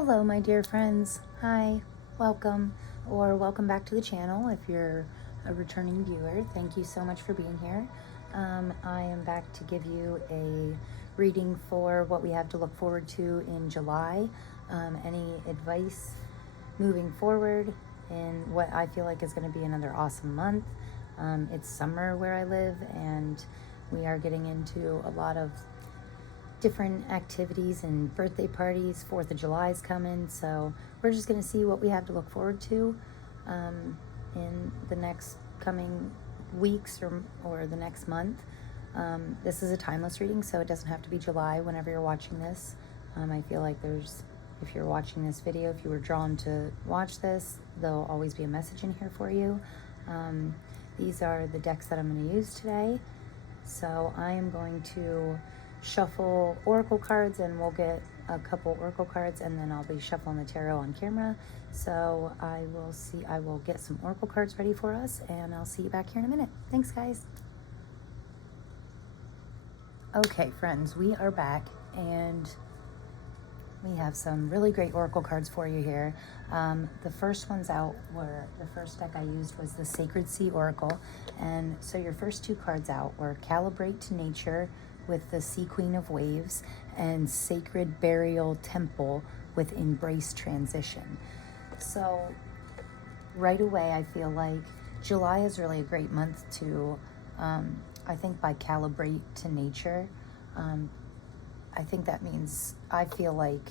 Hello, my dear friends. Hi, welcome, or welcome back to the channel if you're a returning viewer. Thank you so much for being here. I am back to give you a reading for what we have to look forward to in July. Any advice moving forward in what I feel like is going to be another awesome month. It's summer where I live, and we are getting into a lot of different activities and birthday parties. 4th of July is coming, so we're just going to see what we have to look forward to in the next coming weeks or the next month. This is a timeless reading, so it doesn't have to be July whenever you're watching this. I feel like if you're watching this video, if you were drawn to watch this, there'll always be a message in here for you. These are the decks that I'm going to use today. So I am going to shuffle oracle cards, and we'll get a couple oracle cards, and then I'll be shuffling the tarot on camera. So I will get some oracle cards ready for us, and I'll see you back here in a minute. Thanks, guys. Okay, friends, we are back, and we have some really great oracle cards for you here. The first ones out the first deck I used was the Sacred Sea Oracle. And so your first two cards out were Calibrate to Nature with the Sea Queen of Waves, and Sacred Burial Temple with Embrace Transition. So right away, I feel like July is really a great month to, I think by calibrate to nature, I think that means I feel like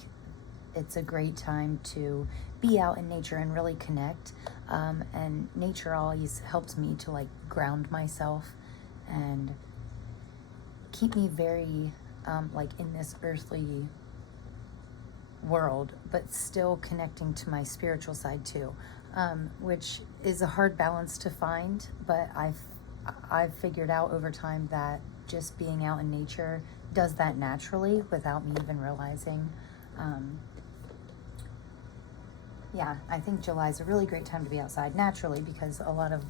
it's a great time to be out in nature and really connect. And nature always helps me to like ground myself and keep me very like in this earthly world, but still connecting to my spiritual side too, which is a hard balance to find. But I've figured out over time that just being out in nature does that naturally without me even realizing. Yeah, I think July is a really great time to be outside naturally, because a lot of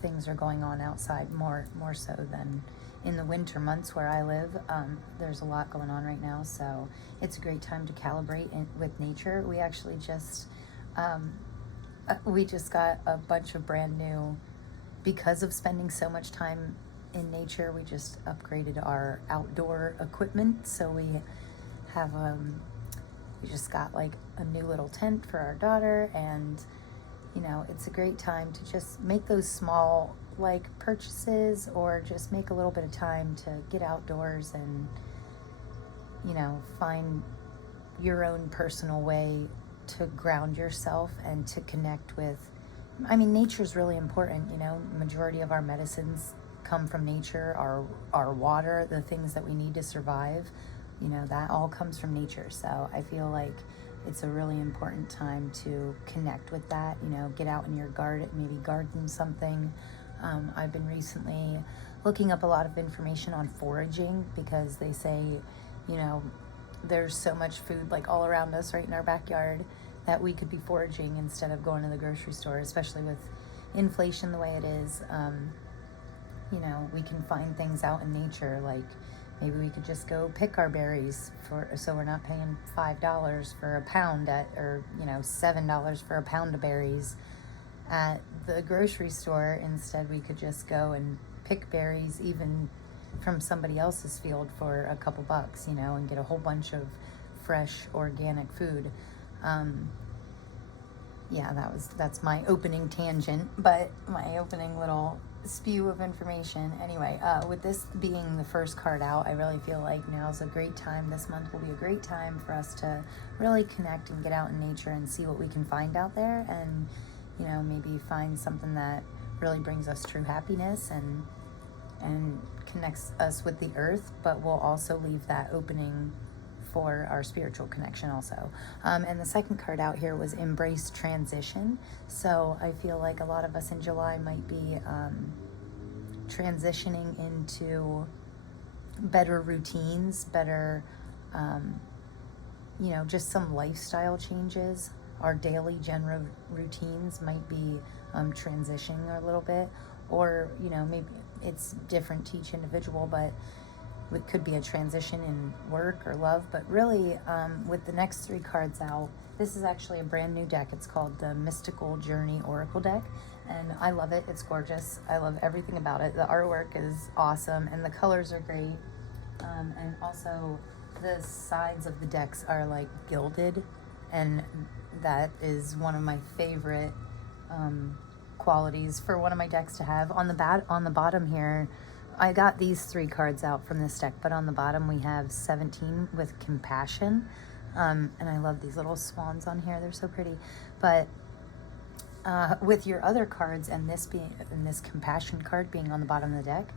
things are going on outside more so than in the winter months where I live. There's a lot going on right now, so it's a great time to calibrate with nature. We actually just got a bunch of brand new, because of spending so much time in nature, we just upgraded our outdoor equipment. So we have we just got like a new little tent for our daughter, and you know, it's a great time to just make those small like purchases, or just make a little bit of time to get outdoors and, you know, find your own personal way to ground yourself and to connect with, I mean, nature's really important. You know, the majority of our medicines come from nature. Our water, the things that we need to survive, you know, that all comes from nature. So I feel like it's a really important time to connect with that. You know, get out in your garden, maybe garden something. I've been recently looking up a lot of information on foraging, because they say, you know, there's so much food like all around us right in our backyard that we could be foraging instead of going to the grocery store, especially with inflation the way it is. You know, we can find things out in nature, like maybe we could just go pick our berries so we're not paying $5 for a pound or you know, $7 for a pound of berries at the grocery store. Instead, we could just go and pick berries even from somebody else's field for a couple bucks, you know, and get a whole bunch of fresh organic food. Yeah, that's my opening tangent, but my opening little spew of information. Anyway, with this being the first card out, I really feel like now's a great time. This month will be a great time for us to really connect and get out in nature and see what we can find out there, and, you know, maybe find something that really brings us true happiness and connects us with the earth, but will also leave that opening for our spiritual connection also. And the second card out here was Embrace Transition. So I feel like a lot of us in July might be transitioning into better routines, better, you know, just some lifestyle changes. Our daily general routines might be transitioning a little bit, or, you know, maybe it's different to each individual, but it could be a transition in work or love. But really, with the next three cards out, This is actually a brand new deck. It's called the Mystical Journey Oracle deck, and I love it. It's gorgeous. I love everything about it. The artwork is awesome, and the colors are great. And also, the sides of the decks are like gilded, and that is one of my favorite qualities for one of my decks to have. On the bottom here, I got these 3 cards out from this deck, but on the bottom we have 17 with compassion. And I love these little swans on here. They're so pretty. But with your other cards and this compassion card being on the bottom of the deck,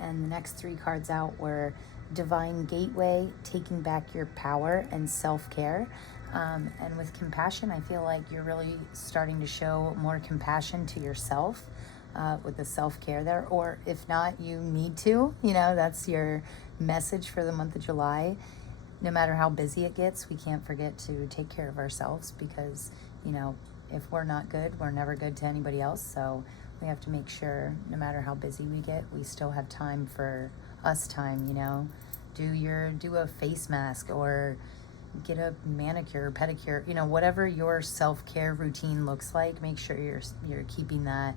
and the next 3 cards out were Divine Gateway, Taking Back Your Power, and Self-Care. And with compassion, I feel like you're really starting to show more compassion to yourself with the self-care there. Or if not, you need to. You know, that's your message for the month of July. No matter how busy it gets, we can't forget to take care of ourselves, because, you know, if we're not good, we're never good to anybody else. So we have to make sure, no matter how busy we get, we still have time for us time, you know. Do a face mask, or get a manicure, pedicure, you know, whatever your self-care routine looks like. Make sure you're keeping that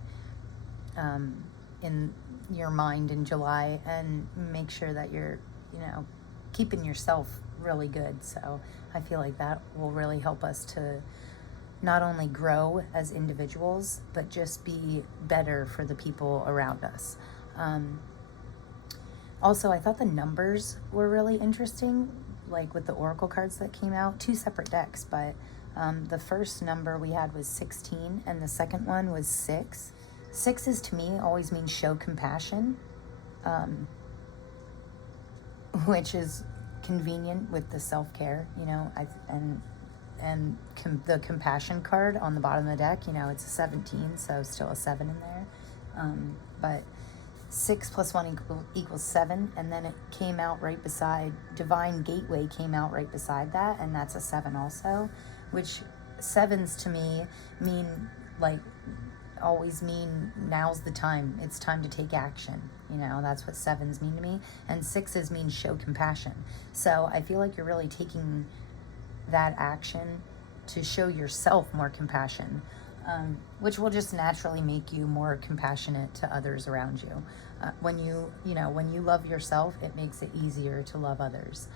in your mind in July, and make sure that you're, you know, keeping yourself really good. So I feel like that will really help us to not only grow as individuals, but just be better for the people around us. Also, I thought the numbers were really interesting, like with the oracle cards that came out. 2 separate decks, but the first number we had was 16, and the second one was 6. 6 to me always means show compassion, which is convenient with the self-care, you know. The compassion card on the bottom of the deck, you know, it's a 17, so still a 7 in there. But 6 plus 1 equals 7, and then it came out right beside, Divine Gateway came out right beside that, and that's a 7 also, which 7s to me mean, like, always mean now's the time. It's time to take action. You know, that's what 7s mean to me. And 6s mean show compassion. So I feel like you're really taking that action to show yourself more compassion, which will just naturally make you more compassionate to others around you. When you love yourself, it makes it easier to love others.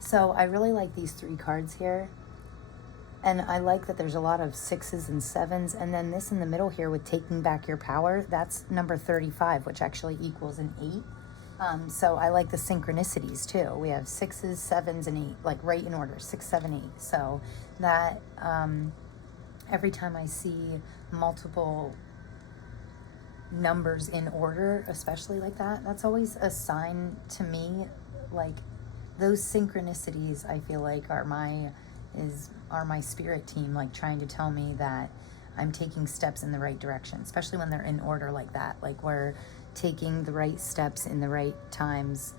So I really like these 3 cards here. And I like that there's a lot of 6s and 7s. And then this in the middle here with Taking Back Your Power, that's number 35, which actually equals an 8. So I like the synchronicities too. We have 6s, 7s, and 8, like right in order, 6, 7, 8. So that every time I see multiple numbers in order, especially like that, that's always a sign to me. Like, those synchronicities, I feel like are my spirit team, like trying to tell me that I'm taking steps in the right direction, especially when they're in order like that. Like, we're taking the right steps in the right times,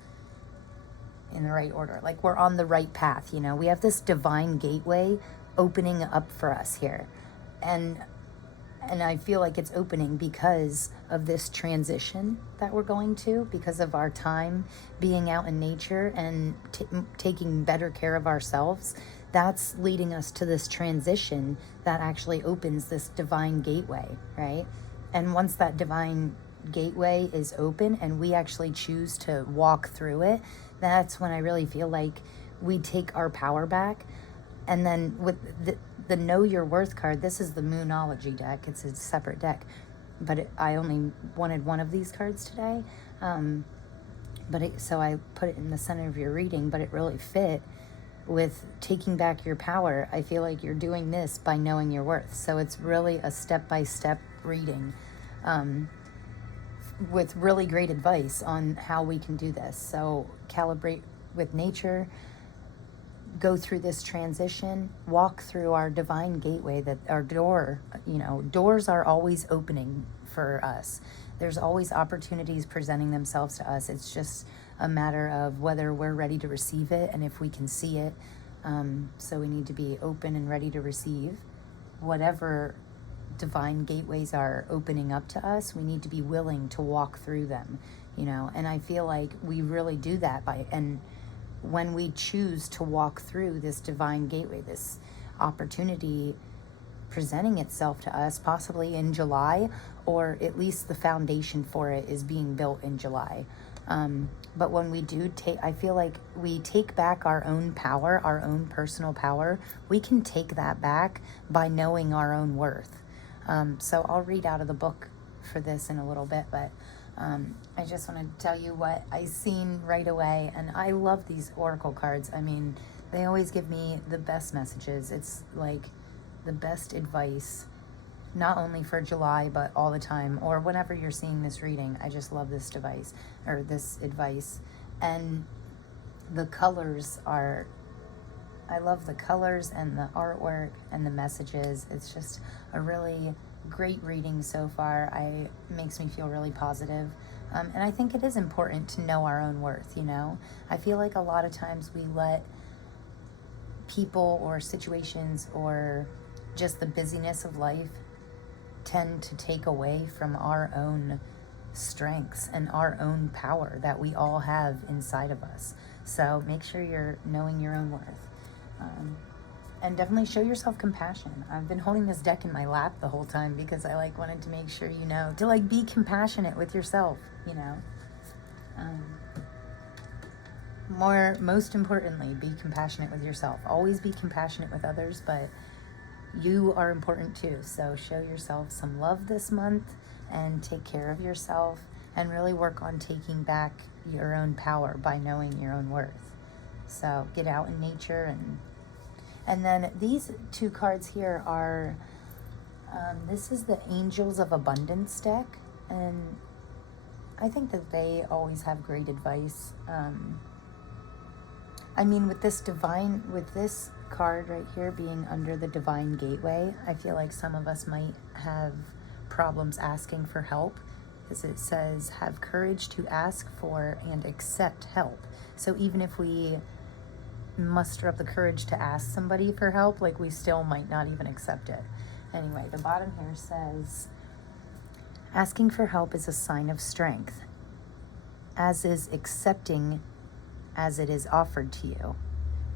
in the right order. Like, we're on the right path, you know. We have this divine gateway opening up for us here. And I feel like it's opening because of this transition that we're going to, because of our time being out in nature and taking better care of ourselves. That's leading us to this transition that actually opens this divine gateway, right? And once that divine gateway is open and we actually choose to walk through it, that's when I really feel like we take our power back. And then with the Know Your Worth card, this is the Moonology deck. It's a separate deck, but I only wanted one of these cards today. So I put it in the center of your reading, but it really fit with Taking Back Your Power. I feel like you're doing this by knowing your worth. So it's really a step-by-step reading with really great advice on how we can do this. So calibrate with nature, go through this transition, walk through our divine gateway, that our door, you know, doors are always opening for us. There's always opportunities presenting themselves to us. It's just a matter of whether we're ready to receive it and if we can see it. So we need to be open and ready to receive whatever divine gateways are opening up to us. We need to be willing to walk through them, you know. And I feel like we really do that when we choose to walk through this divine gateway, this opportunity presenting itself to us possibly in July, or at least the foundation for it is being built in July. But when we do I feel like we take back our own power, our own personal power. We can take that back by knowing our own worth. So I'll read out of the book for this in a little bit, but I just want to tell you what I seen right away. And I love these oracle cards. I mean, they always give me the best messages. It's like the best advice, not only for July, but all the time, or whenever you're seeing this reading. I just love this device, or this advice. And the colors are, I love the colors and the artwork and the messages. It's just a really great reading so far. Makes me feel really positive. And I think it is important to know our own worth, you know? I feel like a lot of times we let people or situations or just the busyness of life tend to take away from our own strengths and our own power that we all have inside of us. So make sure you're knowing your own worth. And definitely show yourself compassion. I've been holding this deck in my lap the whole time because I wanted to make sure you know to be compassionate with yourself, you know. Most importantly, be compassionate with yourself. Always be compassionate with others, but you are important too. So show yourself some love this month and take care of yourself and really work on taking back your own power by knowing your own worth. So get out in nature. And then these two cards here are, this is the Angels of Abundance deck. And I think that they always have great advice. I mean, with this card right here being under the Divine Gateway, I feel like some of us might have problems asking for help, because it says, have courage to ask for and accept help. So even if we muster up the courage to ask somebody for help, we still might not even accept it. Anyway, the bottom here says, asking for help is a sign of strength, as is accepting as it is offered to you.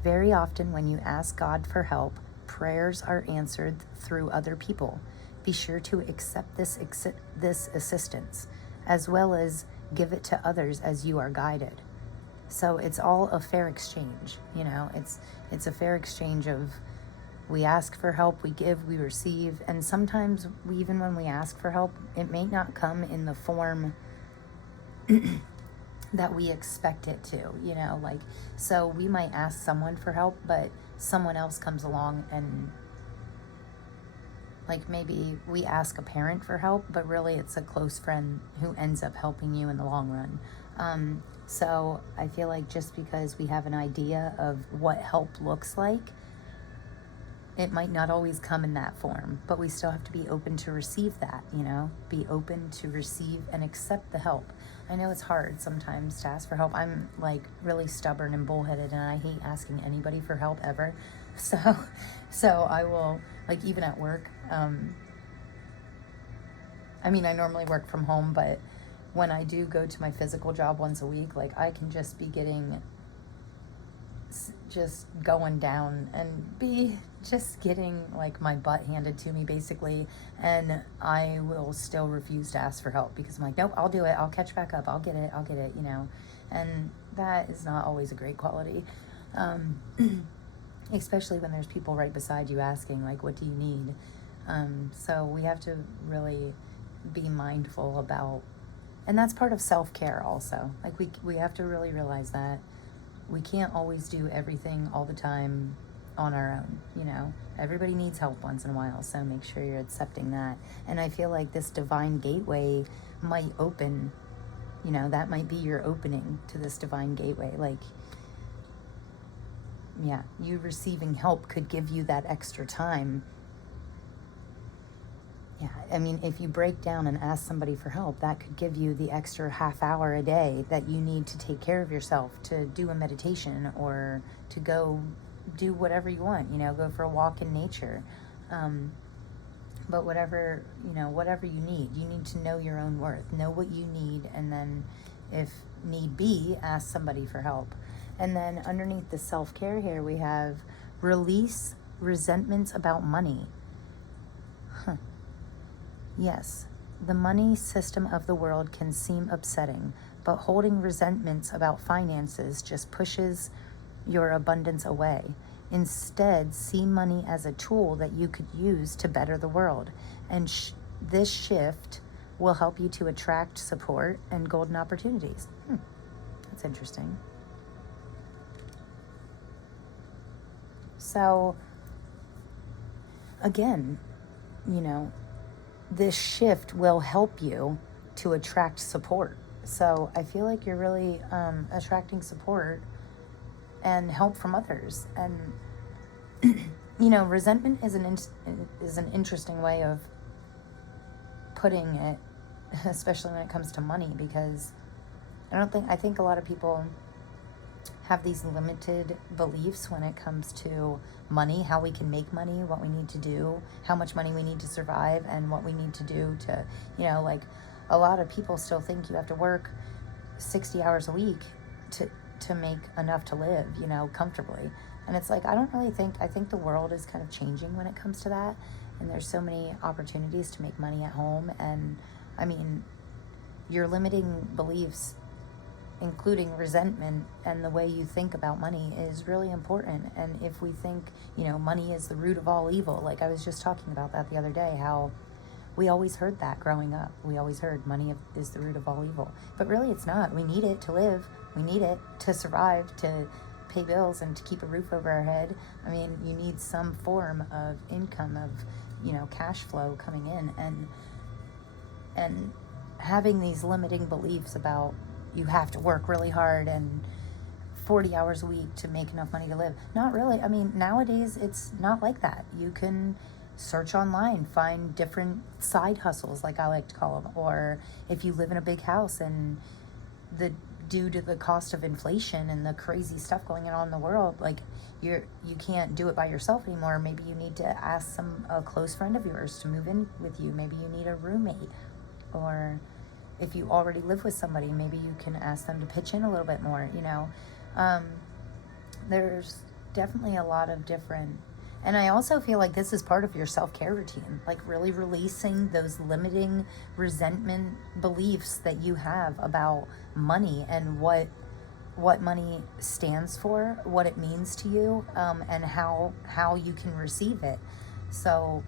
Very often when you ask God for help, prayers are answered through other people. Be sure to accept this assistance, as well as give it to others as you are guided. So it's all a fair exchange, you know. It's a fair exchange of, we ask for help, we give, we receive, and sometimes even when we ask for help, it may not come in the form that we expect it to, you know, so we might ask someone for help, but someone else comes along and maybe we ask a parent for help, but really it's a close friend who ends up helping you in the long run. So I feel like just because we have an idea of what help looks like, it might not always come in that form, but we still have to be open to receive that, you know, be open to receive and accept the help. I know it's hard sometimes to ask for help. I'm really stubborn and bullheaded, and I hate asking anybody for help ever. So I will, even at work, I mean, I normally work from home, but when I do go to my physical job once a week, I can just be going down and be just getting my butt handed to me basically, and I will still refuse to ask for help because I'm nope, I'll do it, I'll catch back up, I'll get it, you know. And that is not always a great quality, especially when there's people right beside you asking what do you need. So we have to really be mindful about, and that's part of self-care also. We have to really realize that we can't always do everything all the time on our own, you know. Everybody needs help once in a while, so make sure you're accepting that. And I feel like this Divine Gateway might open, you know, that might be your opening to this Divine Gateway. Yeah, you receiving help could give you that extra time. Yeah, I mean, if you break down and ask somebody for help, that could give you the extra half hour a day that you need to take care of yourself, to do a meditation or to go do whatever you want, you know, go for a walk in nature. But whatever you need to know your own worth, know what you need, and then if need be, ask somebody for help. And then underneath the self-care here, we have release resentments about money. Yes, the money system of the world can seem upsetting, but holding resentments about finances just pushes your abundance away. Instead, see money as a tool that you could use to better the world. And this shift will help you to attract support and golden opportunities. That's interesting. So, again, this shift will help you to attract support. So I feel like you're really attracting support and help from others. And, resentment is an interesting way of putting it, especially when it comes to money, because I think a lot of people have these limited beliefs when it comes to money, how we can make money, what we need to do, how much money we need to survive, and what we need to do to, a lot of people still think you have to work 60 hours a week to make enough to live, comfortably. And it's like, I think the world is kind of changing when it comes to that. And there's so many opportunities to make money at home. And your limiting beliefs, including resentment and the way you think about money, is really important. And if we think, money is the root of all evil, like I was just talking about that the other day, how we always heard that growing up. We always heard money is the root of all evil. But really it's not. We need it to live. We need it to survive, to pay bills, and to keep a roof over our head. You need some form of income, of, cash flow coming in. And having these limiting beliefs about you have to work really hard and 40 hours a week to make enough money to live. Not really. Nowadays it's not like that. You can search online, find different side hustles, like I like to call them. Or if you live in a big house and due to the cost of inflation and the crazy stuff going on in the world, like you can't do it by yourself anymore. Maybe you need to ask a close friend of yours to move in with you. Maybe you need a roommate. Or if you already live with somebody, maybe you can ask them to pitch in a little bit more, There's definitely a lot of different... And I also feel like this is part of your self-care routine, like really releasing those limiting resentment beliefs that you have about money and what money stands for, what it means to you, and how you can receive it. So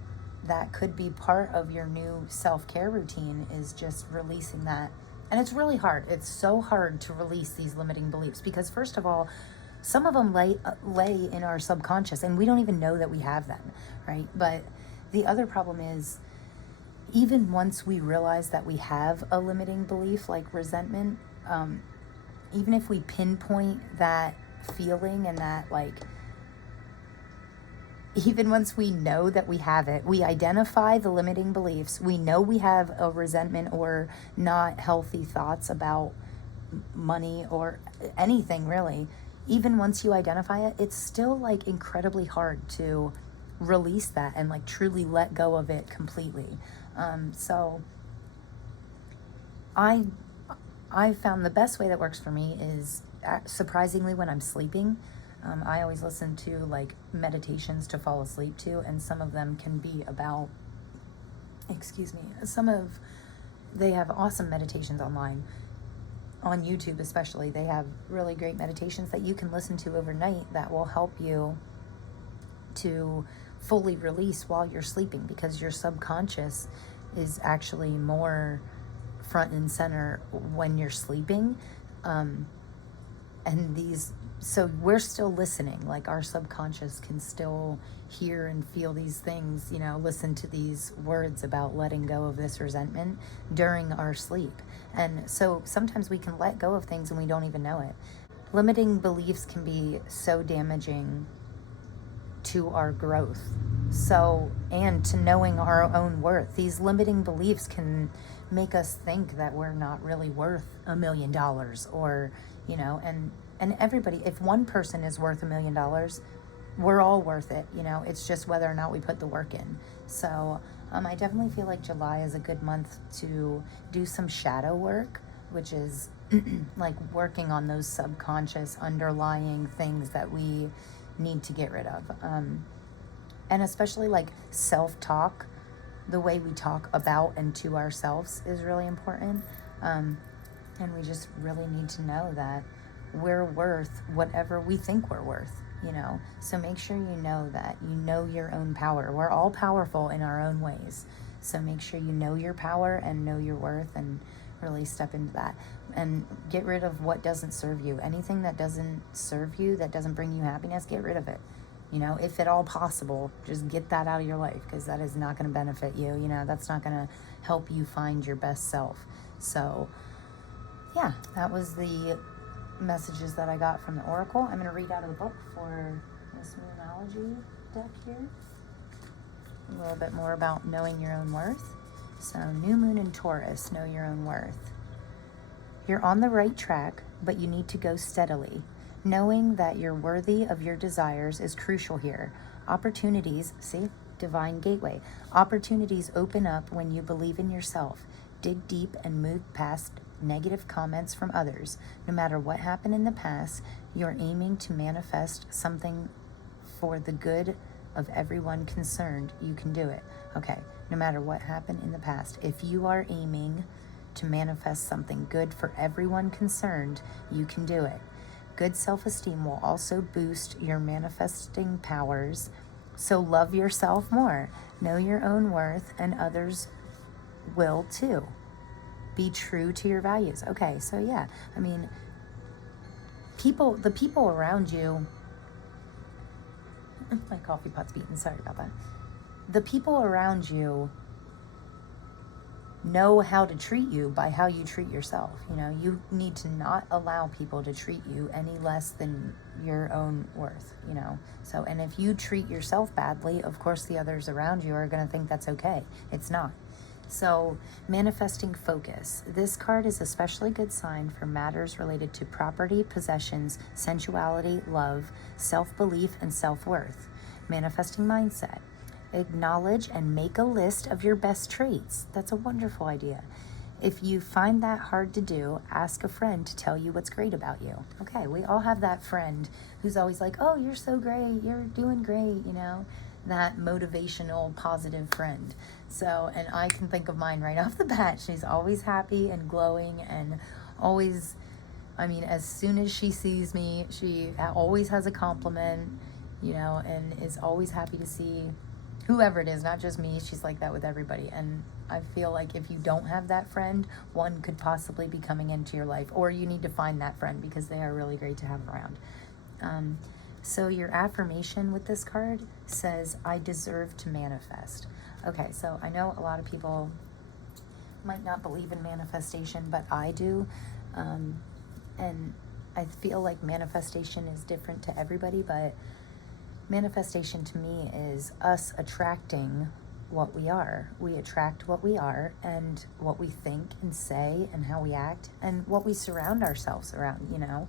that could be part of your new self-care routine, is just releasing that. And it's really hard. It's so hard to release these limiting beliefs because, first of all, some of them lay in our subconscious and we don't even know that we have them, right? But the other problem is, even once we realize that we have a limiting belief like resentment, even if we pinpoint that feeling and that, even once we know that we have it, we identify the limiting beliefs, we know we have a resentment or not healthy thoughts about money or anything really. Even once you identify it, it's still incredibly hard to release that and truly let go of it completely. So I found the best way that works for me is, surprisingly, when I'm sleeping. I always listen to meditations to fall asleep to, and some of them can be about, they have awesome meditations online. On YouTube especially, they have really great meditations that you can listen to overnight that will help you to fully release while you're sleeping, because your subconscious is actually more front and center when you're sleeping. So we're still listening, our subconscious can still hear and feel these things, listen to these words about letting go of this resentment during our sleep. And so sometimes we can let go of things and we don't even know it. Limiting beliefs can be so damaging to our growth. And to knowing our own worth. These limiting beliefs can make us think that we're not really worth $1 million, or, and everybody, if one person is worth $1 million, we're all worth it, it's just whether or not we put the work in. So I definitely feel like July is a good month to do some shadow work, which is working on those subconscious underlying things that we need to get rid of. And especially like self-talk, the way we talk about and to ourselves is really important. And we just really need to know that we're worth whatever we think we're worth, you know? So make sure you know that. You know your own power. We're all powerful in our own ways. So make sure you know your power and know your worth and really step into that. And get rid of what doesn't serve you. Anything that doesn't serve you, that doesn't bring you happiness, get rid of it. You know, if at all possible, just get that out of your life, because that is not going to benefit you. You know, that's not going to help you find your best self. So, yeah, that was the messages that I got from the Oracle. I'm going to read out of the book for this Moonology deck here. A little bit more about knowing your own worth. So, New Moon in Taurus, know your own worth. You're on the right track, but you need to go steadily. Knowing that you're worthy of your desires is crucial here. Opportunities, see, divine gateway. Opportunities open up when you believe in yourself. Dig deep and move past negative comments from others. No matter what happened in the past, you're aiming to manifest something for the good of everyone concerned. You can do it. Okay, no matter what happened in the past, if you are aiming to manifest something good for everyone concerned, you can do it. Good self-esteem will also boost your manifesting powers, so love yourself more. Know your own worth, and others will too. Be true to your values. Okay, so yeah, I mean, the people around you, my coffee pot's beating, sorry about that. The people around you know how to treat you by how you treat yourself. You know, you need to not allow people to treat you any less than your own worth, you know. So, and if you treat yourself badly, of course the others around you are going to think that's okay. It's not. So, manifesting focus. This card is especially good sign for matters related to property, possessions, sensuality, love, self-belief, and self-worth. Manifesting mindset. Acknowledge and make a list of your best traits. That's a wonderful idea. If you find that hard to do, ask a friend to tell you what's great about you. Okay, we all have that friend who's always like, oh, you're so great, you're doing great, you know, that motivational, positive friend. So, and I can think of mine right off the bat. She's always happy and glowing and always, I mean, as soon as she sees me, she always has a compliment, you know, and is always happy to see whoever it is, not just me. She's like that with everybody. And I feel like if you don't have that friend, one could possibly be coming into your life, or you need to find that friend because they are really great to have around. So your affirmation with this card says, I deserve to manifest. Okay, so I know a lot of people might not believe in manifestation, but I do. And I feel like manifestation is different to everybody, but manifestation to me is us attracting what we are. We attract what we are, and what we think and say and how we act and what we surround ourselves around, you know.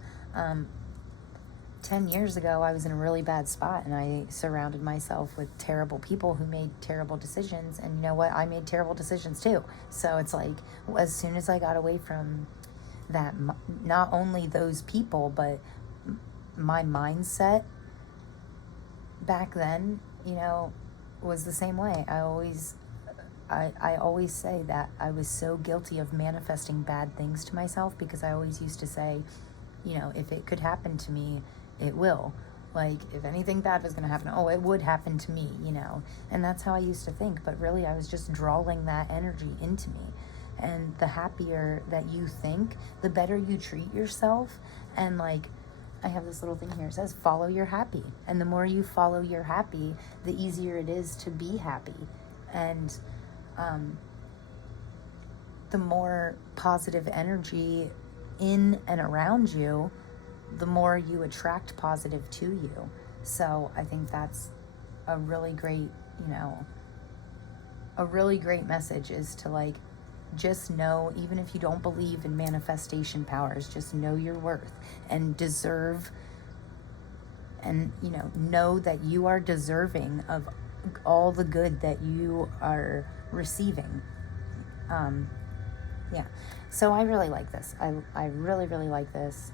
10 years ago, I was in a really bad spot, and I surrounded myself with terrible people who made terrible decisions. And you know what? I made terrible decisions too. So it's like, as soon as I got away from that, not only those people, but my mindset back then, you know, was the same way. I always say that I was so guilty of manifesting bad things to myself, because I always used to say, you know, if it could happen to me, it will. Like, if anything bad was going to happen, oh, it would happen to me, you know. And that's how I used to think. But really, I was just drawing that energy into me. And the happier that you think, the better you treat yourself. And like, I have this little thing here. It says, follow your happy. And the more you follow your happy, the easier it is to be happy. And the more positive energy in and around you, the more you attract positive to you. So I think that's a really great, you know, a really great message, is to like, just know, even if you don't believe in manifestation powers, just know your worth and deserve, and, you know that you are deserving of all the good that you are receiving. Yeah. So I really like this. I really, really like this.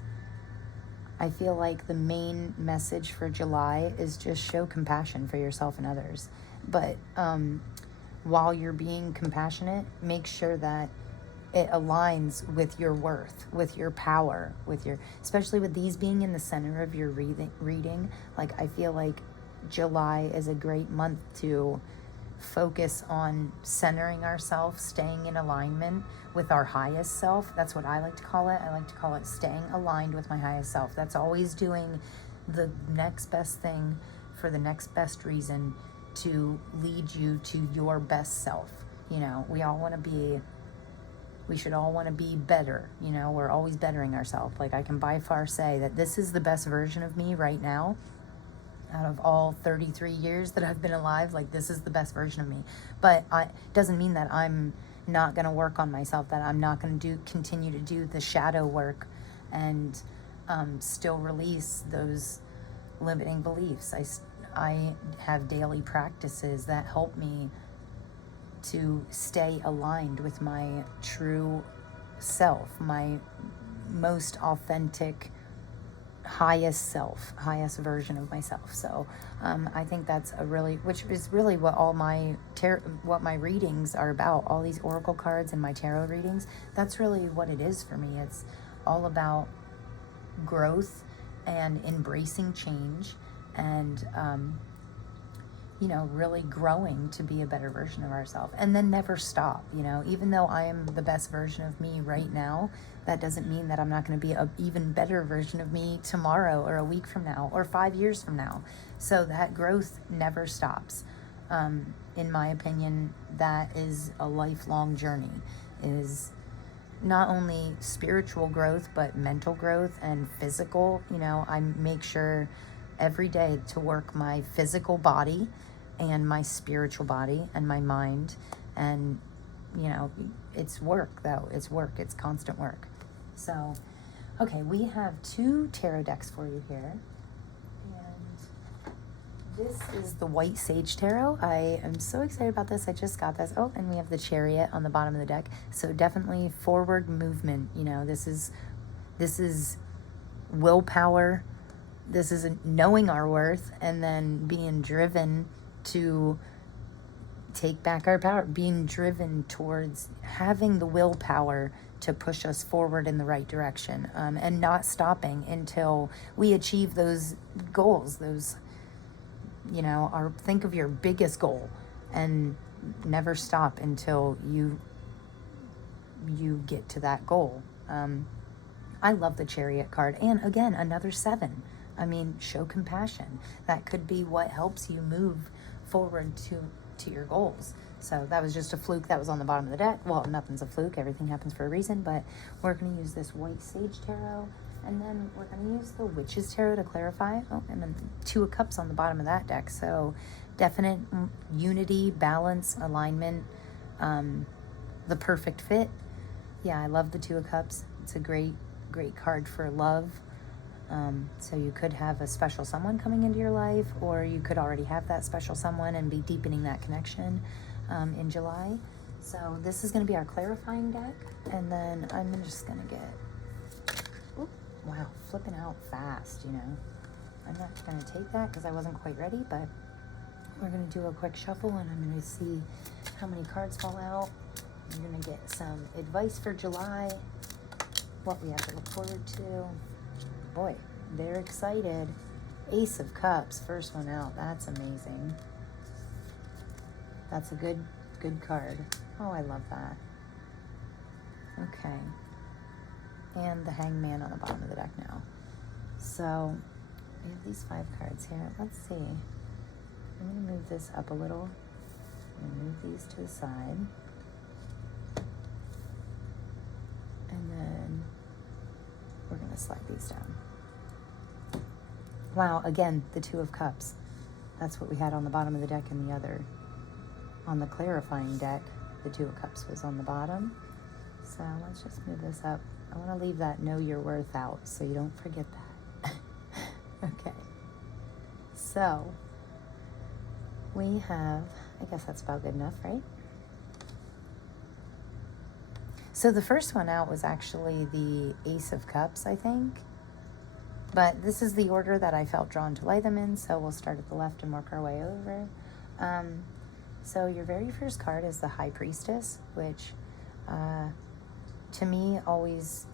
I feel like the main message for July is just show compassion for yourself and others. But while you're being compassionate, make sure that it aligns with your worth, with your power, with your, especially with these being in the center of your reading. Like, I feel like July is a great month to focus on centering ourselves, staying in alignment with our highest self. That's what I like to call it. I like to call it staying aligned with my highest self. That's always doing the next best thing for the next best reason to lead you to your best self. You know, we should all want to be better. You know, we're always bettering ourselves. Like, I can by far say that this is the best version of me right now. Out of all 33 years that I've been alive, like, this is the best version of me. But it doesn't mean that I'm not going to work on myself, that I'm not going to continue to do the shadow work and still release those limiting beliefs. I have daily practices that help me to stay aligned with my true self, my most authentic, highest self, highest version of myself. So I think that's which is really what all my what my readings are about. All these oracle cards and my tarot readings, that's really what it is for me. It's all about growth and embracing change and you know, really growing to be a better version of ourselves, and then never stop. You know, even though I am the best version of me right now, that doesn't mean that I'm not going to be an even better version of me tomorrow or a week from now or 5 years from now. So that growth never stops. In my opinion, that is a lifelong journey. Is not only spiritual growth, but mental growth and physical. You know, I make sure every day to work my physical body and my spiritual body and my mind. And, you know, it's work, though. It's work. It's constant work. So, okay, we have 2 tarot decks for you here. And this is the White Sage Tarot. I am so excited about this. I just got this. Oh, and we have the Chariot on the bottom of the deck. So definitely forward movement. You know, this is willpower. This is knowing our worth and then being driven to take back our power, being driven towards having the willpower to push us forward in the right direction, and not stopping until we achieve those goals. Those, you know, think of your biggest goal and never stop until you get to that goal. I love the Chariot card. And again, another 7. I mean, show compassion. That could be what helps you move forward to your goals. So that was just a fluke that was on the bottom of the deck. Well, nothing's a fluke. Everything happens for a reason. But we're going to use this White Sage Tarot. And then we're going to use the Witch's Tarot to clarify. Oh, and then 2 of Cups on the bottom of that deck. So definite unity, balance, alignment, the perfect fit. Yeah, I love the 2 of Cups. It's a great card for love. So you could have a special someone coming into your life, or you could already have that special someone and be deepening that connection in July. So this is going to be our clarifying deck, and then I'm just going to get, oh, wow, flipping out fast, you know. I'm not going to take that because I wasn't quite ready, but we're going to do a quick shuffle, and I'm going to see how many cards fall out. You're going to get some advice for July, what we have to look forward to. Boy, they're excited. Ace of Cups, first one out. That's amazing. That's a good card. Oh, I love that. Okay. And the Hangman on the bottom of the deck now. So, we have these 5 cards here. Let's see. I'm going to move this up a little. I'm going to move these to the side. And then we're going to slide these down. Wow, again, the 2 of Cups. That's what we had on the bottom of the deck and the other. On the clarifying deck, the 2 of Cups was on the bottom. So let's just move this up. I want to leave that know your worth out so you don't forget that. Okay. So we have, I guess that's about good enough, right? So the first one out was actually the Ace of Cups, I think. But this is the order that I felt drawn to lay them in, so we'll start at the left and work our way over. So your very first card is the High Priestess, which to me always,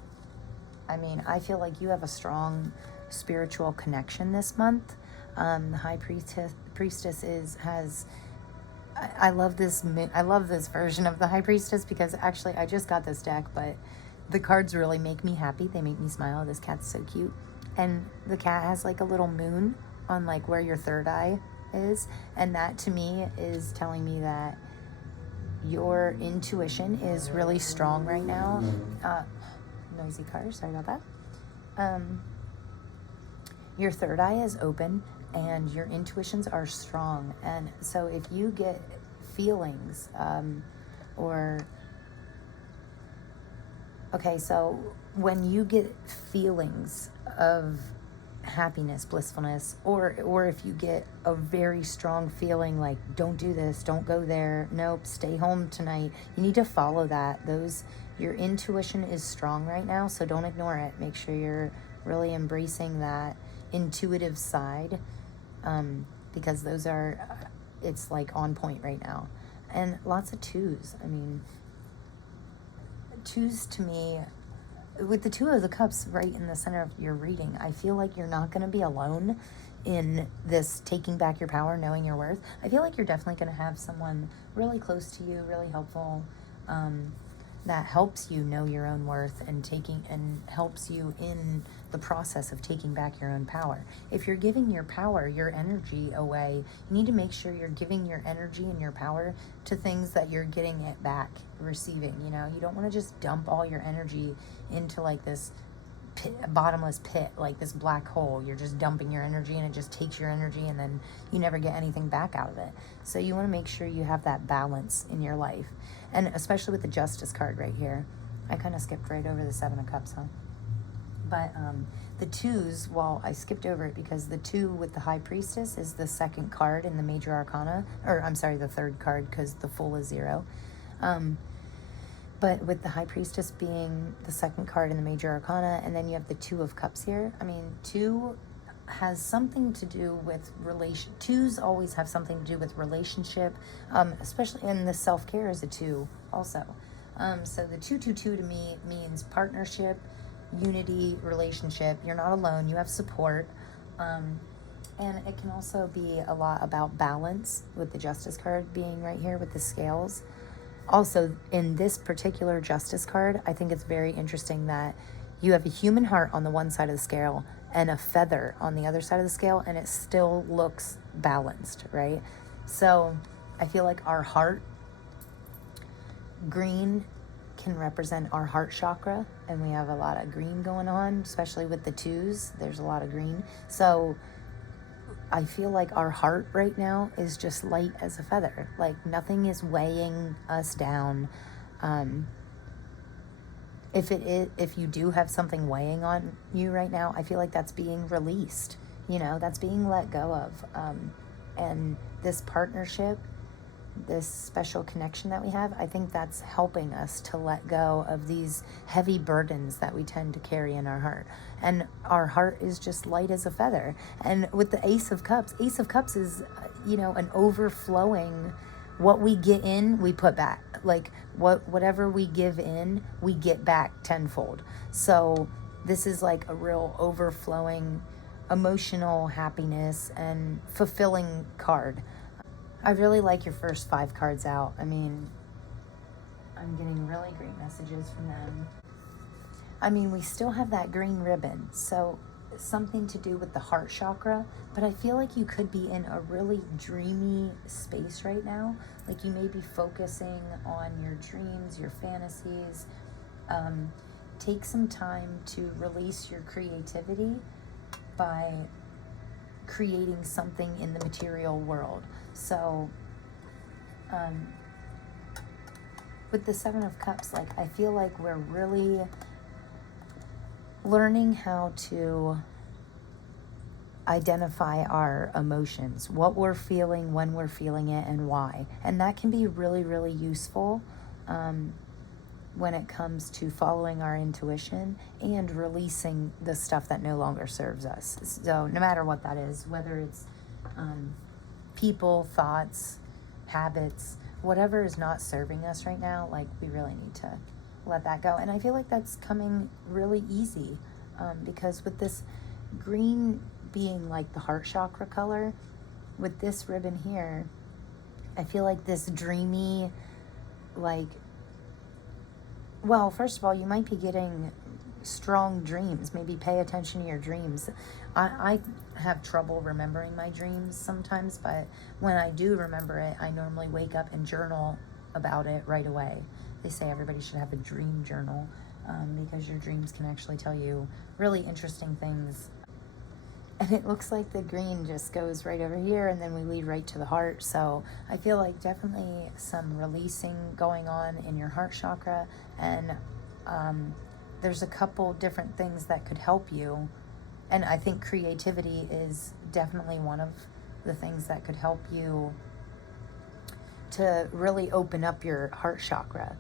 I feel like you have a strong spiritual connection this month. The High Priestess has I love this version of the High Priestess, because actually I just got this deck, but the cards really make me happy. They make me smile. This cat's so cute. And the cat has like a little moon on like where your third eye is. And that to me is telling me that your intuition is really strong right now. Noisy car, sorry about that. Your third eye is open and your intuitions are strong. And so if you get feelings so when you get feelings of happiness, blissfulness, or if you get a very strong feeling like, don't do this, don't go there, nope, stay home tonight, you need to follow that. Your intuition is strong right now, so don't ignore it. Make sure you're really embracing that intuitive side, because it's like on point right now. And lots of twos. Twos to me, with the Two of the Cups right in the center of your reading, I feel like you're not going to be alone in this taking back your power, knowing your worth. I feel like you're definitely going to have someone really close to you, really helpful, that helps you know your own worth and helps you in the process of taking back your own power. If you're giving your power, your energy away, you need to make sure you're giving your energy and your power to things that you're getting it back, receiving. You don't want to just dump all your energy into like this bottomless pit, like this black hole. You're just dumping your energy and it just takes your energy and then you never get anything back out of it. So you want to make sure you have that balance in your life. And especially with the Justice card right here. I kind of skipped right over the Seven of Cups, huh? But the twos, I skipped over it because the two with the High Priestess is the second card in the Major Arcana, the third card, because the Fool is 0. But with the High Priestess being the second card in the Major Arcana, and then you have the Two of Cups here. Two has something to do with twos always have something to do with relationship, especially in the self-care is a 2 also. So the 222 to me means partnership, unity, relationship. You're not alone, you have support. And it can also be a lot about balance, with the Justice card being right here with the scales. Also, in this particular Justice card, I think it's very interesting that you have a human heart on the one side of the scale and a feather on the other side of the scale, and it still looks balanced, right? So I feel like our heart, green can represent our heart chakra, and we have a lot of green going on, especially with the twos. There's a lot of green. So I feel like our heart right now is just light as a feather. Like nothing is weighing us down. If you do have something weighing on you right now, I feel like that's being released. That's being let go of. And this partnership, this special connection that we have, I think that's helping us to let go of these heavy burdens that we tend to carry in our heart. And our heart is just light as a feather. And with the Ace of Cups is, an overflowing, what we get in, we put back. Like whatever we give in, we get back tenfold. So this is like a real overflowing emotional happiness and fulfilling card. I really like your first 5 cards out. I'm getting really great messages from them. We still have that green ribbon, so something to do with the heart chakra, but I feel like you could be in a really dreamy space right now. Like you may be focusing on your dreams, your fantasies. Take some time to release your creativity by creating something in the material world. So with the Seven of Cups, I feel like we're really learning how to identify our emotions, what we're feeling, when we're feeling it, and why. And that can be really, really useful when it comes to following our intuition and releasing the stuff that no longer serves us. So no matter what that is, whether it's people, thoughts, habits, whatever is not serving us right now, like we really need to let that go. And I feel like that's coming really easy because with this green being like the heart chakra color, with this ribbon here, I feel like this dreamy, like, well, first of all, you might be getting strong dreams. Maybe pay attention to your dreams. I have trouble remembering my dreams sometimes, but when I do remember it, I normally wake up and journal about it right away. They say everybody should have a dream journal because your dreams can actually tell you really interesting things. And it looks like the green just goes right over here, and then we lead right to the heart. So I feel like definitely some releasing going on in your heart chakra. And there's a couple different things that could help you. And I think creativity is definitely one of the things that could help you to really open up your heart chakra,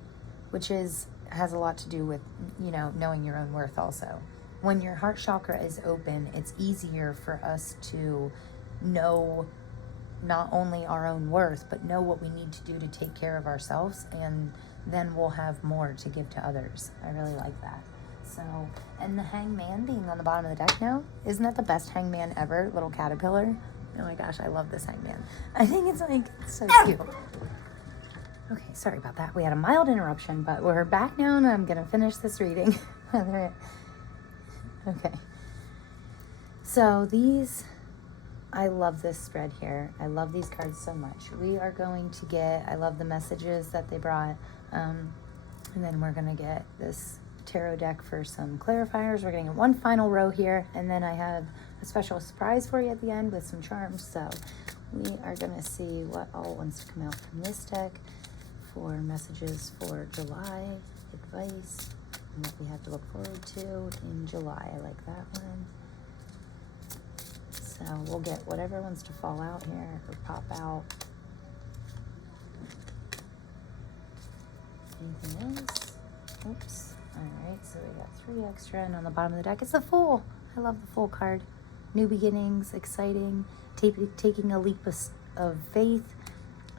which has a lot to do with, knowing your own worth also. When your heart chakra is open, it's easier for us to know not only our own worth, but know what we need to do to take care of ourselves, and then we'll have more to give to others. I really like that. So, and the hangman being on the bottom of the deck now, isn't that the best hangman ever? Little caterpillar. Oh my gosh, I love this hangman. I think it's like so cute. Okay, sorry about that. We had a mild interruption, but we're back now and I'm gonna finish this reading. Okay, so these, I love this spread here. I love these cards so much. We are going to get, I love the messages that they brought, and then we're going to get this tarot deck for some clarifiers. We're getting one final row here, and then I have a special surprise for you at the end with some charms. So we are going to see what all wants to come out from this deck for messages for July, advice, and what we have to look forward to in July. I like that one. So we'll get whatever wants to fall out here or pop out. Anything else? Oops. Alright, so we got 3 extra, and on the bottom of the deck it's the Fool. I love the Fool card. New beginnings, exciting, taking a leap of faith.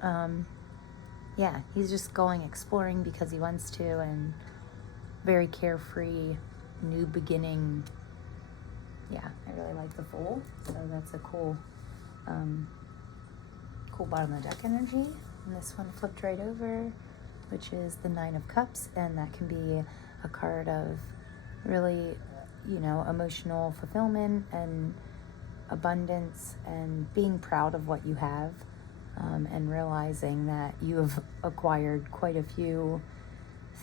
Yeah, he's just going exploring because he wants to, and very carefree, new beginning. Yeah, I really like the Fool. So that's a cool bottom of the deck energy. And this one flipped right over, which is the 9 of Cups, and that can be a card of really, emotional fulfillment and abundance and being proud of what you have, and realizing that you have acquired quite a few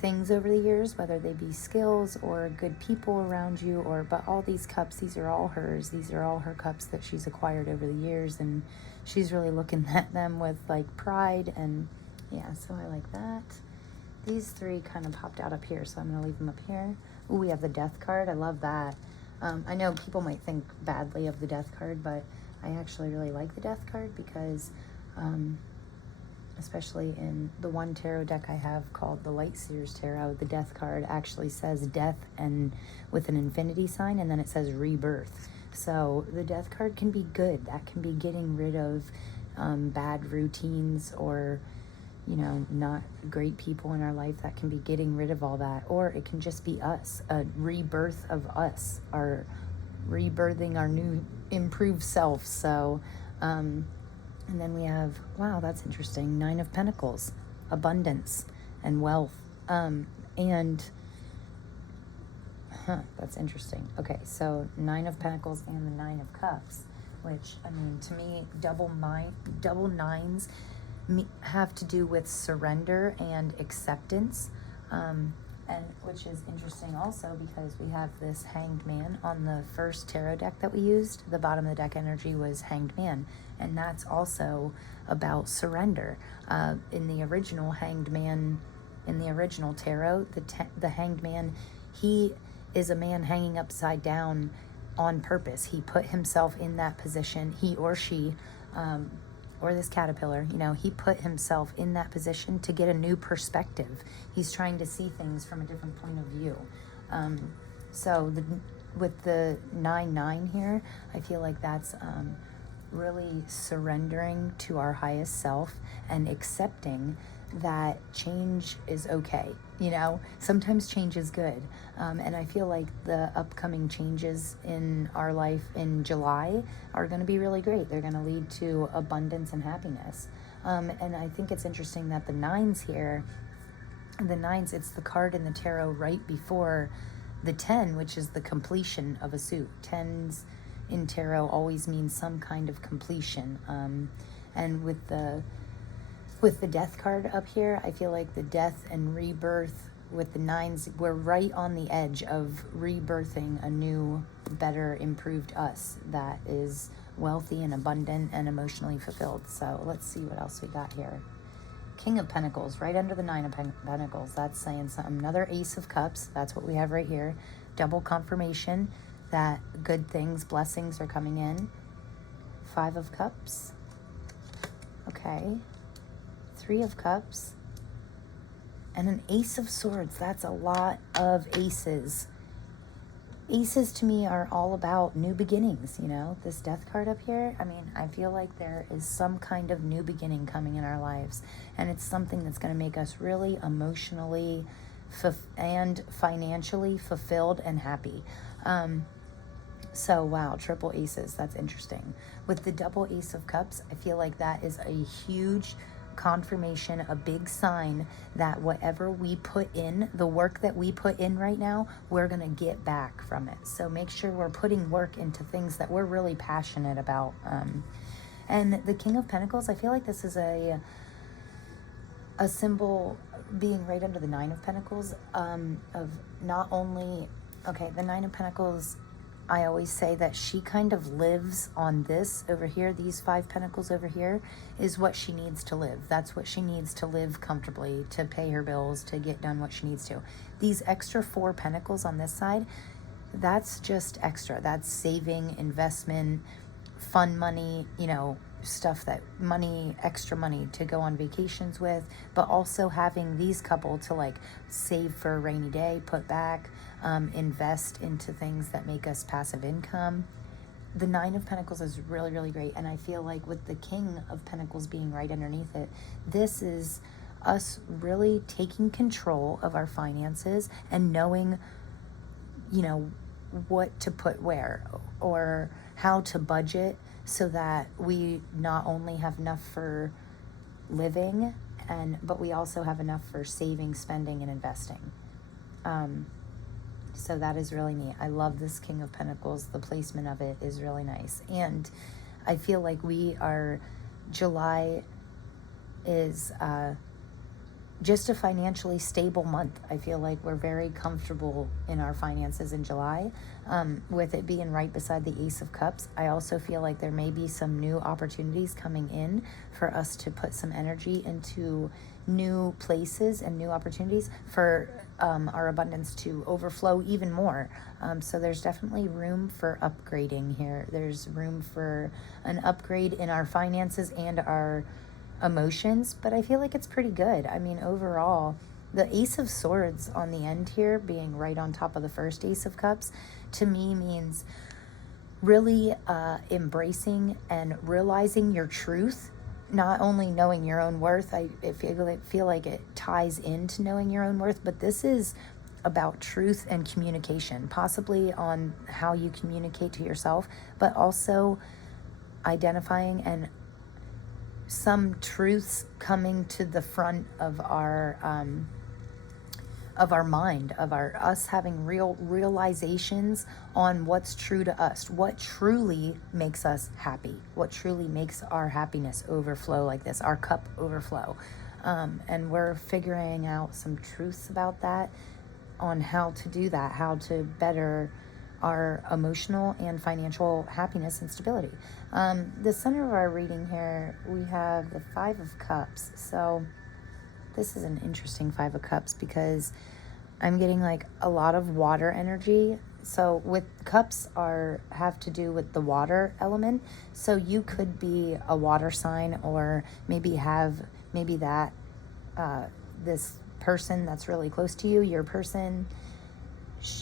things over the years, whether they be skills or good people around you, but all these cups, these are all hers. These are all her cups that she's acquired over the years, and she's really looking at them with like pride. And yeah, so I like that. These 3 kind of popped out up here, so I'm gonna leave them up here. Ooh, we have the Death card. I love that. I know people might think badly of the Death card, but I actually really like the Death card because especially in the one tarot deck I have called the Light Seers Tarot, the Death card actually says death and with an infinity sign, and then it says rebirth. So the Death card can be good. That can be getting rid of bad routines or, not great people in our life. That can be getting rid of all that. Or it can just be us, a rebirth of us, our rebirthing our new improved self. So, and then we have, wow, that's interesting, 9 of Pentacles, abundance and wealth. That's interesting. Okay, so 9 of Pentacles and the 9 of Cups, which, to me, double 9s have to do with surrender and acceptance, and which is interesting also because we have this Hanged Man on the first tarot deck that we used. The bottom of the deck energy was Hanged Man, and that's also about surrender. In the original Hanged Man, in the original tarot, the Hanged Man, he is a man hanging upside down on purpose. He put himself in that position, he or she, or this caterpillar, you know, he put himself in that position to get a new perspective. He's trying to see things from a different point of view. So with the 9-9 here, I feel like that's really surrendering to our highest self and accepting that change is okay. You know, sometimes change is good. And I feel like the upcoming changes in our life in July are going to be really great. They're going to lead to abundance and happiness. And I think it's interesting that the 9s here, the 9s, it's the card in the tarot right before the 10, which is the completion of a suit. 10s in tarot always means some kind of completion. And with the death card up here, I feel like the death and rebirth with the 9s, we're right on the edge of rebirthing a new, better, improved us that is wealthy and abundant and emotionally fulfilled. So let's see what else we got here. King of Pentacles, right under the 9 of Pentacles. That's saying something. Another Ace of Cups. That's what we have right here. Double confirmation that good things, blessings are coming in. 5 of Cups. Okay. 3 of Cups. And an Ace of Swords. That's a lot of aces. Aces to me are all about new beginnings, you know. This Death card up here, I mean, I feel like there is some kind of new beginning coming in our lives. And it's something that's going to make us really emotionally and financially fulfilled and happy. So, wow, triple aces. That's interesting. With the double Ace of Cups, I feel like that is a huge confirmation, a big sign that whatever we put in, the work that we put in right now, we're going to get back from it. So make sure we're putting work into things that we're really passionate about. And the King of Pentacles, I feel like this is a symbol being right under the 9 of Pentacles, of not only, okay, the 9 of Pentacles, I always say that she kind of lives on this over here. These 5 pentacles over here is what she needs to live. That's what she needs to live comfortably, to pay her bills, to get done what she needs to. These extra 4 pentacles on this side, that's just extra. That's saving, investment, fun money, you know, stuff that money, extra money to go on vacations with, but also having these couple to like save for a rainy day, put back, invest into things that make us passive income. The 9 of Pentacles is really, really great. And I feel like with the King of Pentacles being right underneath it, this is us really taking control of our finances and knowing, you know, what to put where or how to budget so that we not only have enough for living but we also have enough for saving, spending, and investing. So that is really neat. I love this King of Pentacles. The placement of it is really nice. And I feel like July is just a financially stable month. I feel like we're very comfortable in our finances in July. With it being right beside the Ace of Cups, I also feel like there may be some new opportunities coming in for us to put some energy into new places and new opportunities for our abundance to overflow even more. So there's definitely room for upgrading here. There's room for an upgrade in our finances and our emotions, but I feel like it's pretty good. I mean, overall, the Ace of Swords on the end here being right on top of the first Ace of Cups to me means really embracing and realizing your truth, not only knowing your own worth. I feel like it ties into knowing your own worth, but this is about truth and communication, possibly on how you communicate to yourself, but also identifying and some truths coming to the front of our mind, of us having realizations on what's true to us, what truly makes us happy, what truly makes our happiness overflow like this, our cup overflow. And we're figuring out some truths about that, on how to do that, how to better our emotional and financial happiness and stability. The center of our reading here, we have the 5 of Cups. So this is an interesting 5 of Cups because I'm getting like a lot of water energy. so with cups have to do with the water element. So you could be a water sign, or maybe that this person that's really close to you, your person,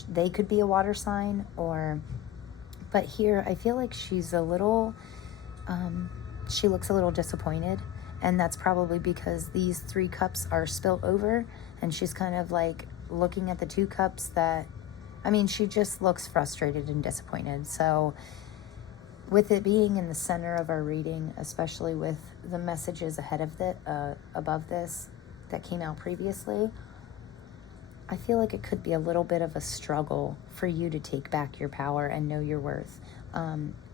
they could be a water sign. But here I feel like she's a little, she looks a little disappointed, and that's probably because these 3 cups are spilt over, and she's kind of like looking at the 2 cups she just looks frustrated and disappointed. So with it being in the center of our reading, especially with the messages ahead of it, above this that came out previously, I feel like it could be a little bit of a struggle for you to take back your power and know your worth.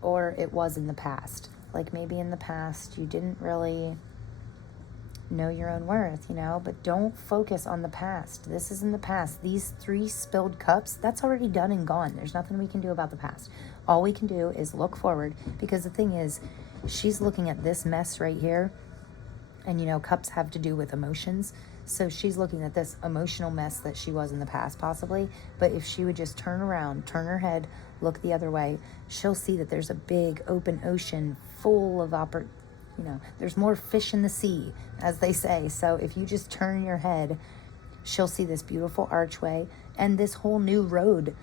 Or it was in the past. Like maybe in the past you didn't really know your own worth, but don't focus on the past. This is in the past. These 3 spilled cups, that's already done and gone. There's nothing we can do about the past. All we can do is look forward, because the thing is, she's looking at this mess right here, and cups have to do with emotions. So she's looking at this emotional mess that she was in the past, possibly. But if she would just turn around, turn her head, look the other way, she'll see that there's a big open ocean full of there's more fish in the sea, as they say. So if you just turn your head, she'll see this beautiful archway and this whole new road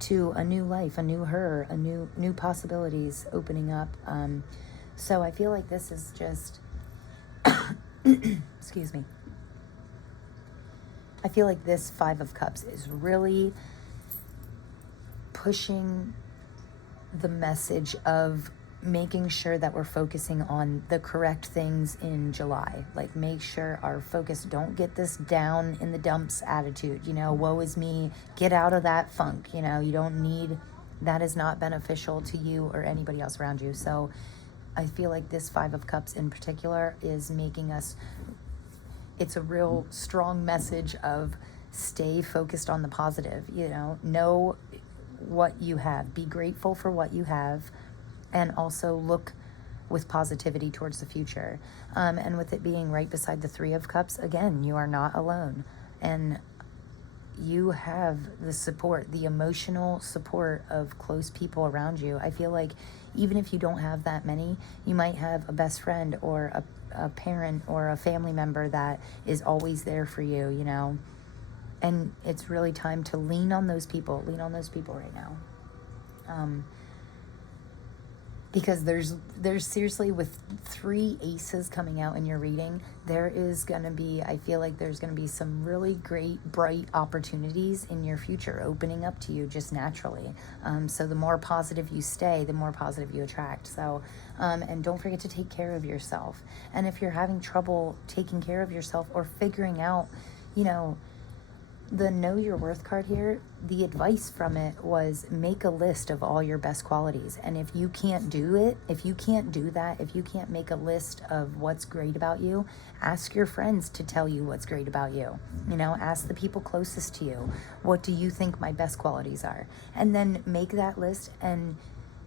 to a new life, a new her, a new possibilities opening up. So I feel like this is just, excuse me. I feel like this 5 of Cups is really pushing the message of making sure that we're focusing on the correct things in July. Like, make sure our focus, don't get this down in the dumps attitude, woe is me, get out of that funk, you don't need, that is not beneficial to you or anybody else around you. So I feel like this 5 of Cups in particular is making us, it's a real strong message of stay focused on the positive, know what you have, be grateful for what you have, and also look with positivity towards the future. And with it being right beside the 3 of Cups, again, you are not alone. And you have the support, the emotional support of close people around you. I feel like even if you don't have that many, you might have a best friend or a parent or a family member that is always there for you, And it's really time to lean on those people right now. Because there's seriously, with 3 aces coming out in your reading, there is going to be, I feel like there's going to be some really great, bright opportunities in your future opening up to you just naturally. So the more positive you stay, the more positive you attract. So, and don't forget to take care of yourself. And if you're having trouble taking care of yourself or figuring out, the Know Your Worth card here, the advice from it was make a list of all your best qualities. And if you can't do it, if you can't do that, if you can't make a list of what's great about you, ask your friends to tell you what's great about you. Ask the people closest to you, what do you think my best qualities are? And then make that list, and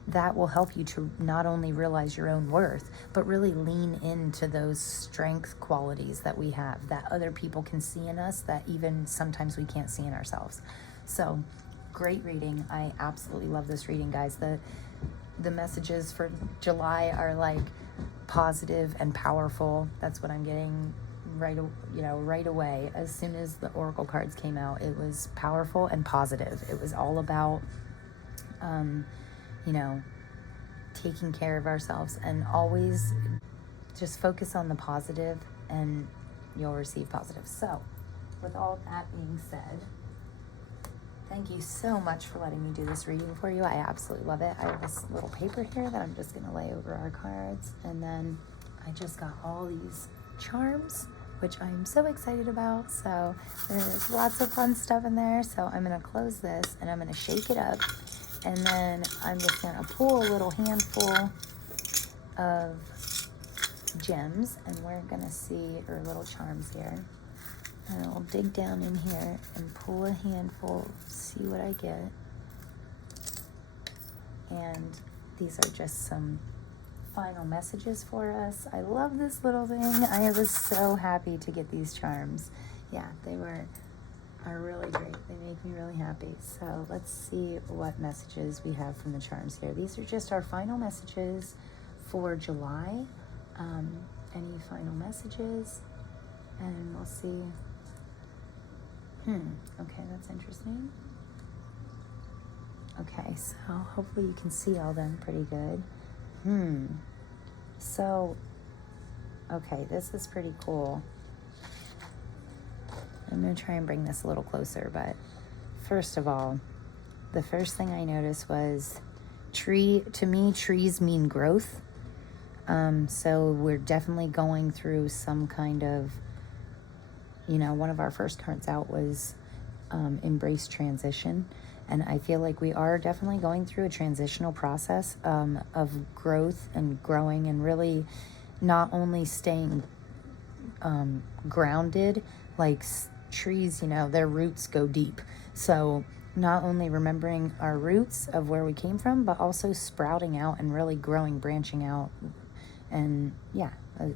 that will help you to not only realize your own worth, but really lean into those strength qualities that we have, that other people can see in us, that even sometimes we can't see in ourselves. So, great reading. I absolutely love this reading, guys. The messages for July are like positive and powerful. That's what I'm getting right away. As soon as the oracle cards came out, it was powerful and positive. It was all about taking care of ourselves, and always just focus on the positive and you'll receive positive. So with all that being said, thank you so much for letting me do this reading for you. I absolutely love it. I have this little paper here that I'm just going to lay over our cards, and then I just got all these charms, which I'm so excited about. So there's lots of fun stuff in there. So I'm going to close this and I'm going to shake it up. And then I'm just going to pull a little handful of gems, and we're going to see, or little charms here. And I'll dig down in here and pull a handful, see what I get. And these are just some final messages for us. I love this little thing. I was so happy to get these charms. Yeah, they were are really great. They make me really happy. So let's see what messages we have from the charms here. These are just our final messages for July. Any final messages? And we'll see. Okay, that's interesting. Okay, so hopefully you can see all them pretty good. So, okay, this is pretty cool. I'm going to try and bring this a little closer, but first of all, the first thing I noticed was tree. To me, trees mean growth. So we're definitely going through some kind of, one of our first cards out was embrace transition. And I feel like we are definitely going through a transitional process of growth and growing, and really not only staying grounded, like trees, their roots go deep. So not only remembering our roots of where we came from, but also sprouting out and really growing, branching out. And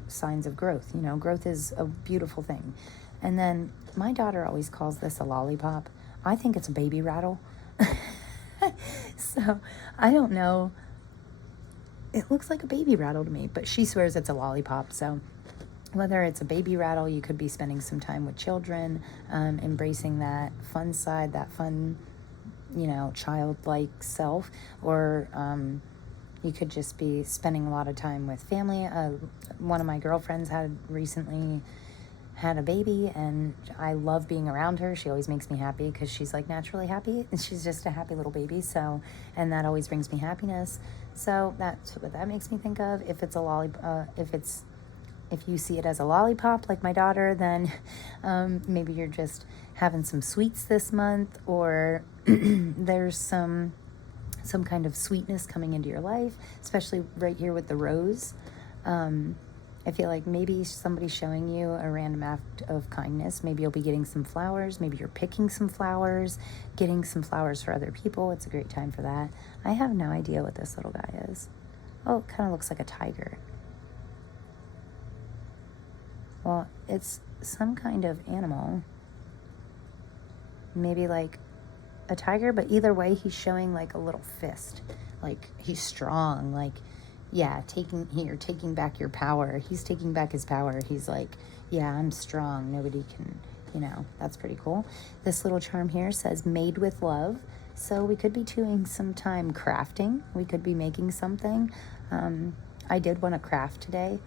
signs of growth. Growth is a beautiful thing. And then my daughter always calls this a lollipop. I think it's a baby rattle. So I don't know. It looks like a baby rattle to me, but she swears it's a lollipop. So whether it's a baby rattle, you could be spending some time with children, embracing that fun side, that fun, childlike self, or you could just be spending a lot of time with family. One of my girlfriends had recently had a baby, and I love being around her. She always makes me happy because she's like naturally happy, and she's just a happy little baby. So, and that always brings me happiness. So that's what that makes me think of. If it's a lollipop, if you see it as a lollipop like my daughter, then maybe you're just having some sweets this month, or there's some kind of sweetness coming into your life, especially right here with the rose. I feel like maybe somebody's showing you a random act of kindness. Maybe you'll be getting some flowers. Maybe you're picking some flowers, getting some flowers for other people. It's a great time for that. I have no idea what this little guy is. Oh, it kind of looks like a tiger. Well, it's some kind of animal. Maybe like a tiger, but either way, he's showing like a little fist. Like he's strong, like, taking back your power. He's taking back his power. He's like, I'm strong. Nobody can, that's pretty cool. This little charm here says made with love. So we could be doing some time crafting. We could be making something. I did want to craft today.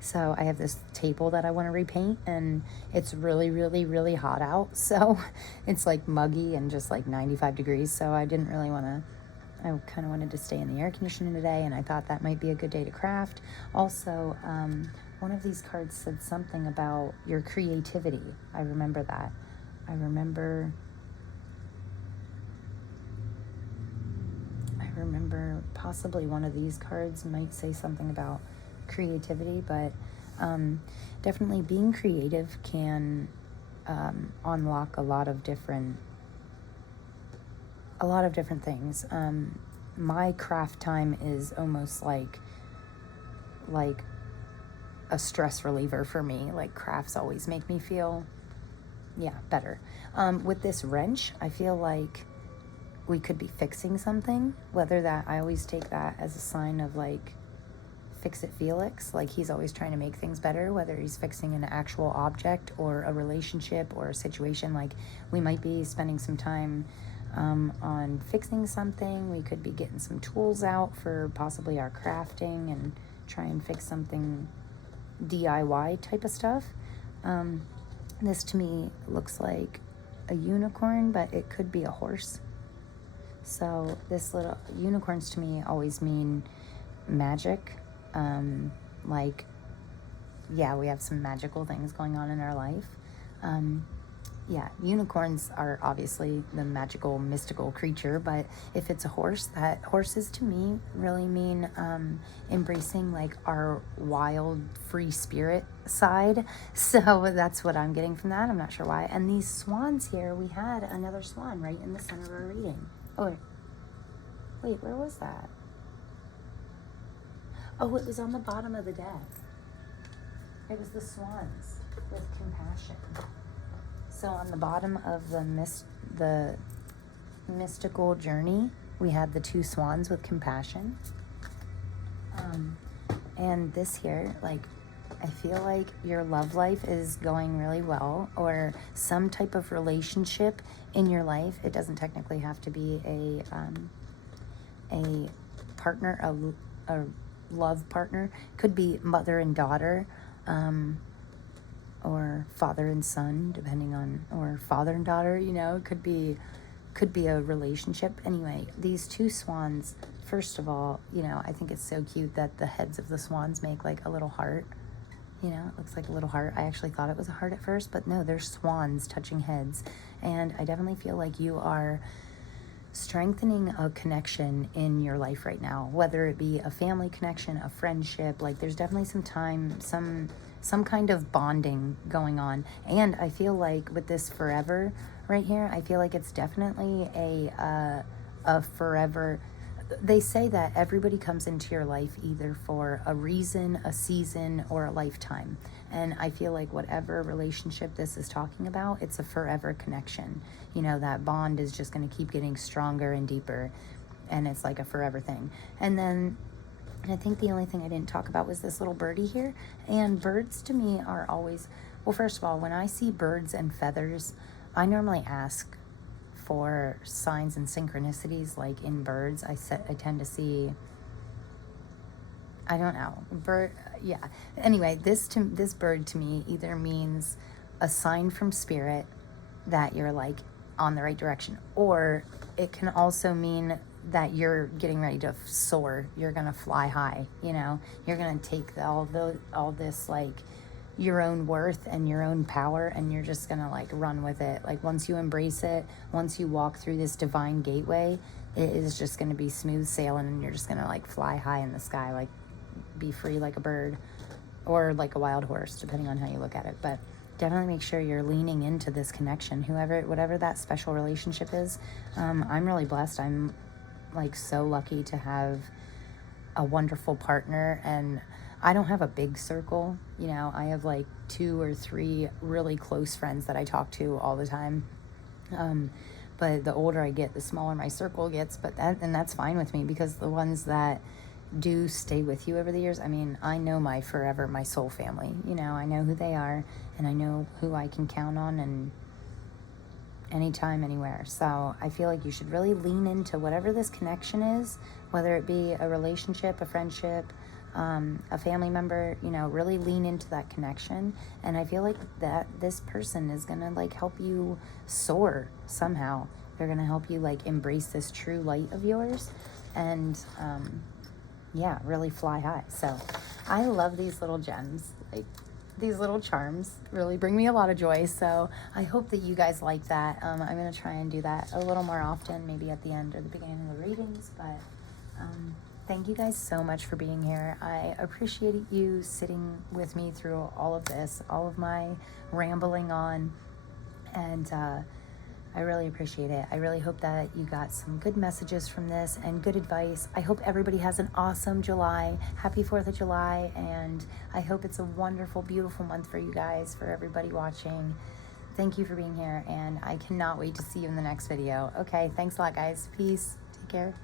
So I have this table that I want to repaint, and it's really, really, really hot out. So it's like muggy and just like 95 degrees. So I didn't really want to, I kind of wanted to stay in the air conditioning today, and I thought that might be a good day to craft. Also, one of these cards said something about your creativity. I remember that. I remember possibly one of these cards might say something about creativity, but definitely being creative can unlock a lot of different things. My craft time is almost like a stress reliever for me. Like crafts always make me feel better. With this wrench, I feel like we could be fixing something, whether that, I always take that as a sign of like fix it Felix, like he's always trying to make things better, whether he's fixing an actual object or a relationship or a situation. Like we might be spending some time on fixing something. We could be getting some tools out for possibly our crafting and try and fix something DIY type of stuff. This to me looks like a unicorn, but it could be a horse. So this little unicorns to me always mean magic. We have some magical things going on in our life. Unicorns are obviously the magical, mystical creature, but if it's a horse, that horses to me really mean embracing like our wild, free spirit side. So that's what I'm getting from that. I'm not sure why. And these swans here, we had another swan right in the center of our reading. Oh, wait, where was that? Oh, it was on the bottom of the deck. It was the swans with compassion. So on the bottom of the mystical journey, we had the 2 swans with compassion. And this here, like, I feel like your love life is going really well, or some type of relationship in your life. It doesn't technically have to be a partner, a love partner. Could be mother and daughter, or father and son, depending on, or father and daughter, you know, could be a relationship. Anyway, these 2 swans, first of all, you know, I think it's so cute that the heads of the swans make like a little heart. You know, it looks like a little heart. I actually thought it was a heart at first, but no, they're swans touching heads. And I definitely feel like you are strengthening a connection in your life right now, whether it be a family connection, a friendship. Like, there's definitely some time, some kind of bonding going on. And I feel like with this forever right here, I feel like it's definitely a forever. They say that everybody comes into your life either for a reason, a season, or a lifetime. And I feel like whatever relationship this is talking about, it's a forever connection. You know, that bond is just going to keep getting stronger and deeper, and it's like a forever thing. And then I think the only thing I didn't talk about was this little birdie here. And birds to me are always, well, first of all, when I see birds and feathers, I normally ask for signs and synchronicities. Like in birds, I tend to see, I don't know, yeah. Anyway, this bird to me either means a sign from spirit that you're like on the right direction, or it can also mean that you're getting ready to soar. You're gonna fly high. You know, you're gonna take all this like your own worth and your own power, and you're just gonna like run with it. Like, once you embrace it, once you walk through this divine gateway, it is just gonna be smooth sailing, and you're just gonna like fly high in the sky, like be free like a bird, or like a wild horse, depending on how you look at it. But definitely make sure you're leaning into this connection, whatever that special relationship is. I'm really blessed. I'm like so lucky to have a wonderful partner, and I don't have a big circle, you know. I have like 2 or 3 really close friends that I talk to all the time. But the older I get, the smaller my circle gets, and that's fine with me, because the ones that do stay with you over the years, I mean, I know my soul family, you know. I know who they are, and I know who I can count on, and anytime, anywhere. So I feel like you should really lean into whatever this connection is, whether it be a relationship, a friendship, a family member, you know, really lean into that connection. And I feel like that this person is gonna like help you soar somehow. They're gonna help you like embrace this true light of yours, and yeah, really fly high. So I love these little gems. Like, these little charms really bring me a lot of joy. So I hope that you guys like that. I'm gonna try and do that a little more often, maybe at the end or the beginning of the readings. But thank you guys so much for being here. I appreciate you sitting with me through all of this, all of my rambling on, and I really appreciate it. I really hope that you got some good messages from this and good advice. I hope everybody has an awesome July. Happy 4th of July, and I hope it's a wonderful, beautiful month for you guys, for everybody watching. Thank you for being here, and I cannot wait to see you in the next video. Okay, thanks a lot, guys. Peace. Take care.